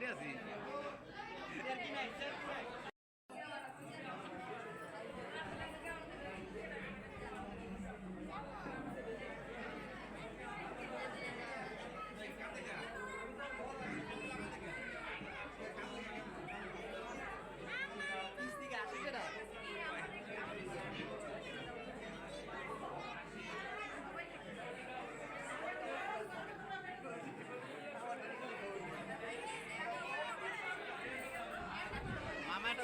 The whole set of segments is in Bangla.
Ainda assim.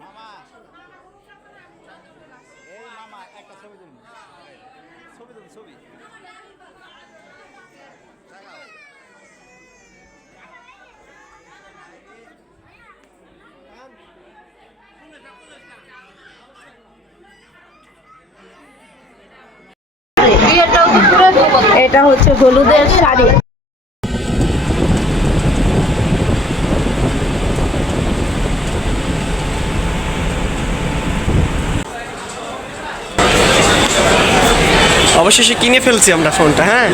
মামা এই মামা একটা ছবি তুলুন ছবি তুলুন ছবি তাকাও। এটা হচ্ছে হলুদের শাড়ি। অবশেষে কিনে ফেলছি আমরা ফোনটা হ্যাঁ?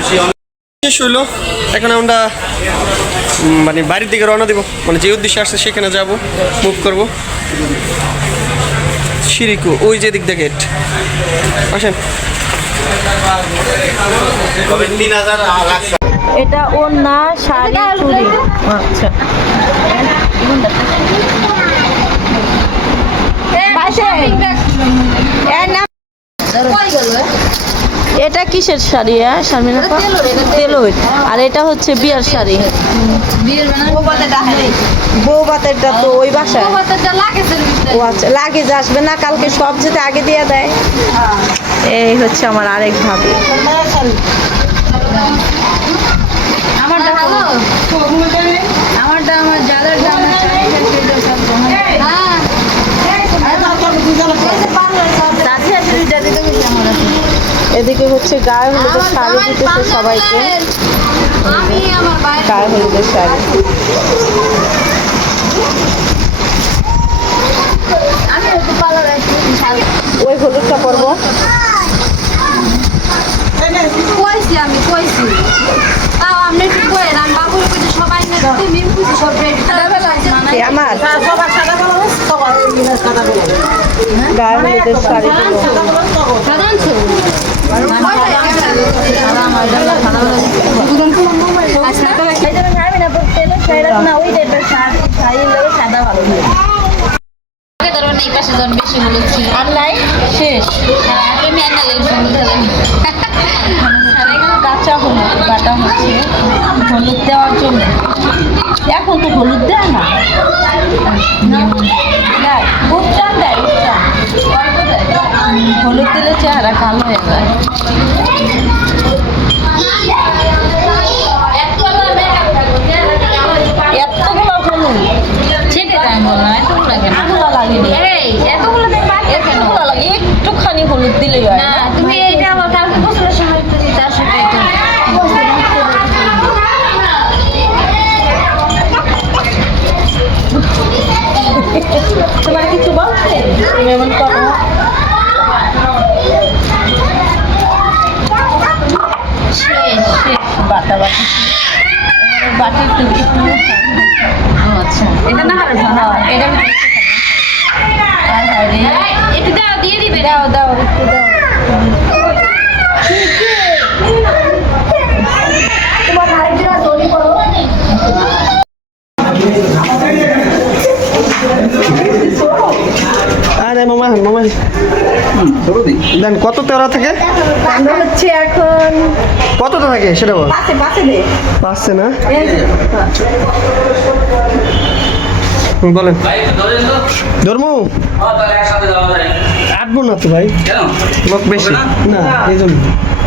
শেষ হলো এখন আমরা মানে বাড়ির দিকে রওনা দিব। মানে যে উদ্দেশ্যে আসছে সেখানে যাব মুভ করব। সিরিকু ওই যে দিক দিয়ে গেট আসেন। তিন হাজার লাগছে। এটা শাড়ি চুড়ি। আচ্ছা। এটা কিসের শাড়ি হ্যাঁ শারমিনা? আর এটা হচ্ছে বিয়ার শাড়ি। বউ বাতেরটা তো ওই বাসায়। ও আচ্ছা লাগেজ আসবে না কালকে সব যেতে আগে দিয়ে দেয়। এই হচ্ছে আমার আরেক ভাবি। আমারটা আমারটা আমার এদিকে হচ্ছে গায়ে হলুদের শাড়ি দিতেছে সবাইকে। গায়ে হলুদের শাড়ি। ওই হলুদটা পরবো কইছি আমি কইছি তাও আপনি একটু কই রান বাবুর কইছে সবাই না তুমি কইছি সব রেডি এ আমার? গায়ে হলুদের শাড়ি এই পাশে জন বেশি হলুদ ছিল। আর শেষ আমি আনা লেগে কাঁচা হলুদ বাটা হচ্ছে হলুদ দেওয়ার জন্য এখন তো হলুদ দেয় না? দেয়। দেয় হলুদ দিলে চেহারা কালো হয়ে যায়। এতগুলো হলুদ। ছেটে যায় বলো এতগুলো লাগেনি কেন? এতগুলো লাগে একটুখানি হলুদ দিলেই হয়। না তুমি বলছে তুমি এমন করো শেষ শেষ বাটা বাটি বাটি একটু আরে মামা মামা। দেন কত তেরা থাকে? হচ্ছে এখন কতটা থাকে সেটা বল। পাচ্ছে না? বলেন। ধর্ম? যায়। আটবো না তো ভাই। লোক বেশি। না? এই জন্য।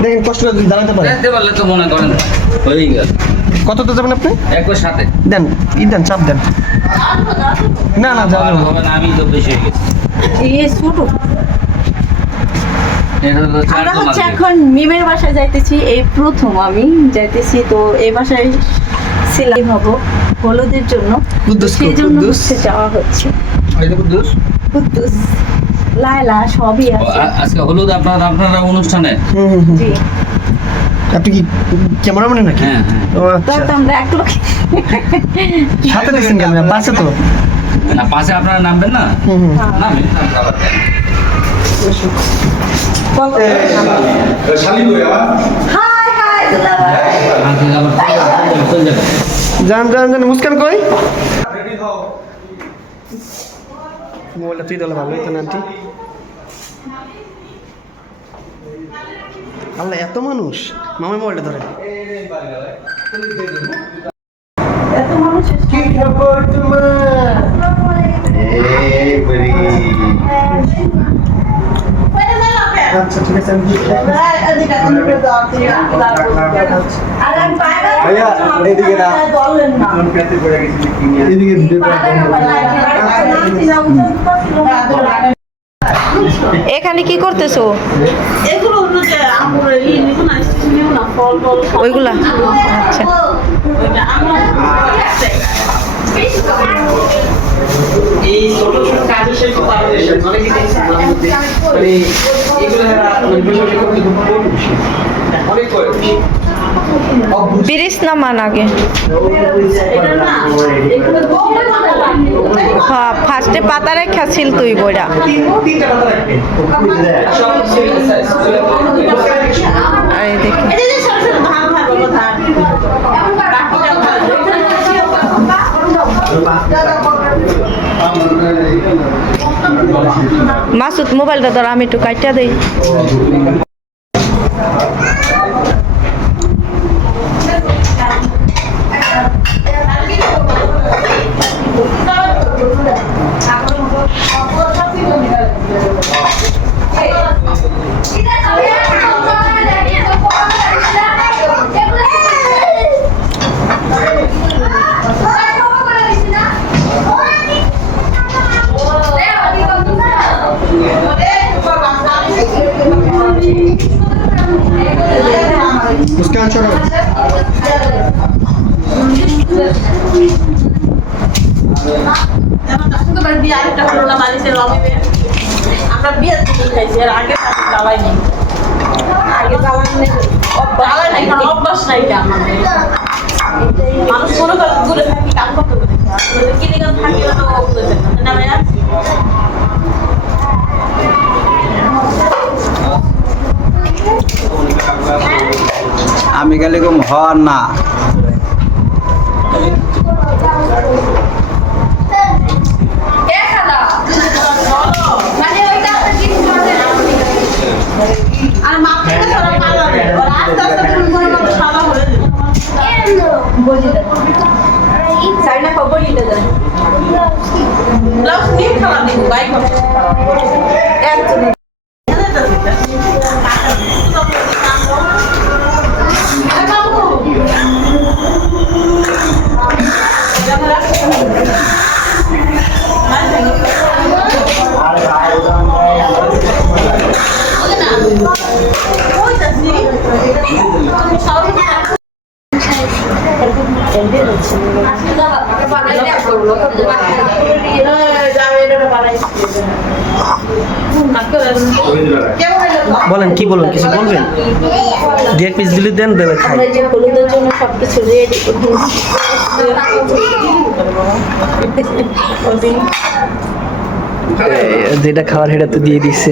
দেখেন কষ্ট করে দাঁড়াতে পারে। দেখতে পারলে তো মনে করেন। হয়ে গেল। কতটা যাবেন আপনি? একবার সাথে। দেন ই দেন চাপ দেন। না না যাবেন আমি তো বেশি হয়ে গেছি। ছোট। আমরা হচ্ছে এখন মিমের বাসায় যাইতেছি এই প্রথম আমি যাইতেছি তো এই বাসায় ছিলাম। হলুদের জন্য। সেই জন্য হচ্ছে যাওয়া হচ্ছে। কুদ্দুস। লায়লা সবই আছে। আজকে হলুদ আপনার আপনারা অনুষ্ঠানে? জি। আপনি কি ক্যামেরাম্যান নাকি? হ্যাঁ হ্যাঁ। তো আচ্ছা। আমরা একটু সাথে ক্যামেরা পাশে তো। না পাশে আপনারা নামবেন না? নামেন যান যান। যান মুস্কান কই? মোবাইলটা তুই দিলে ভালো হইতো না আন্টি। আল্লাহ এত মানুষ। মামাই মোবাইলটা ধরে। এত মানুষ আচ্ছা ঠিক আছে? এদিকে না। এদিকে এখানে কি করতেছো? এগুলো হলো যে আমরা ই নিব না নিব না ফল ফল ওইগুলা? আচ্ছা। এই ছোট কাজের মানে মানে এগুলো এরা মানে অনেক আগে? গোলে হ্যাঁ ফার্স্টে পাতা রেখা ছিল তুই আর এই দেখি এটা যে ছোট ছোট ভাগ ভাগ কথা বাকিটা ভাগ মাসুদ মোবাইলটা ধর আমি একটু কাটিয়া দেই। বালিশের আমরা বিয়ের খাইছি আর আগে যাওয়াই নেই আগে যাওয়াই নেই অভ্যাস নাই আমাদের মানুষ মনে করে দূরে আসলে কিনে গান থাকি না তো দূরে থাকে না ভাইয়া আমি গেলে কম হওয়ার না আর মাথাটা সারা কালো নেই আর আস্তে আস্তে তুমি মনে করো সাদা হয়ে যাবে। ব্লাউজ নিয়ে খাওয়া দিব বাইক বলেন কি বলুন কিছু বলবেন? দু এক পিস দিলে দেন দেবে খাই। হলুদের জন্য সবকিছু রেডি যেটা খাওয়ার সেটা তো দিয়ে দিচ্ছে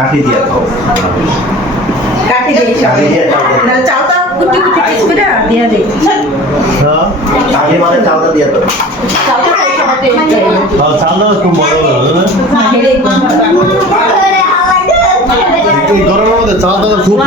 কাঠি দিয়ে দাও। কাঠি দিয়ে কাঠি দিয়ে দাও। চালটা কুটি কুটি পিস করে দিয়ে দিই হ্যাঁ? কাঠি মানে চালটা দিয়ে দাও। হ্যাঁ চালটা একটু বড় এই গরমের মধ্যে চালটা খুব